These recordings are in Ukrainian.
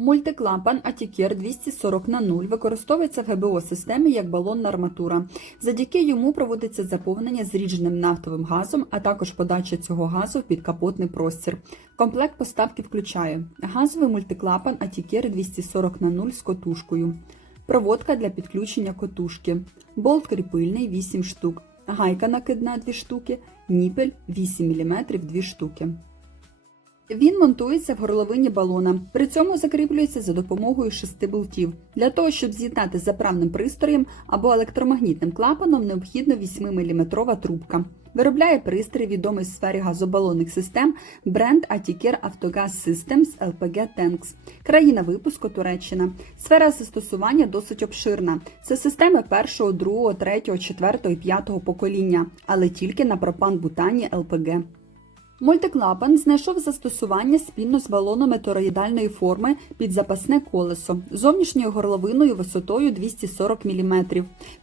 Мультиклапан Атікер 240 на 0 використовується в ГБО системі як балонна арматура. Завдяки йому проводиться заповнення зрідженим нафтовим газом, а також подача цього газу в підкапотний простір. Комплект поставки включає газовий мультиклапан Атікер 240 на 0 з котушкою, проводка для підключення котушки, болт кріпильний 8 штук, гайка накидна 2 штуки, ніпель 8 мм 2 штуки. Він монтується в горловині балона, при цьому закріплюється за допомогою шести болтів. Для того, щоб з'єднати з заправним пристроєм або електромагнітним клапаном, необхідна 8-мм трубка. Виробляє пристрій відомий в сфері газобалонних систем бренд Atiker Autogas Systems LPG Tanks. Країна випуску Туреччина. Сфера застосування досить обширна. Це системи першого, другого, третього, четвертого і п'ятого покоління, але тільки на пропан-бутані ЛПГ. Мультиклапан знайшов застосування спільно з балонами тороїдальної форми під запасне колесо зовнішньою горловиною висотою 240 мм.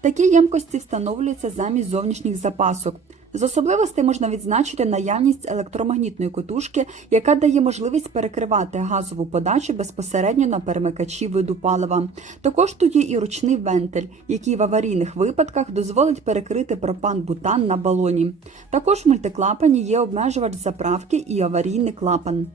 Такі ємкості встановлюються замість зовнішніх запасок. З особливостей можна відзначити наявність електромагнітної котушки, яка дає можливість перекривати газову подачу безпосередньо на перемикачі виду палива. Також тут є і ручний вентиль, який в аварійних випадках дозволить перекрити пропан-бутан на балоні. Також в мультиклапані є обмежувач заправки і аварійний клапан.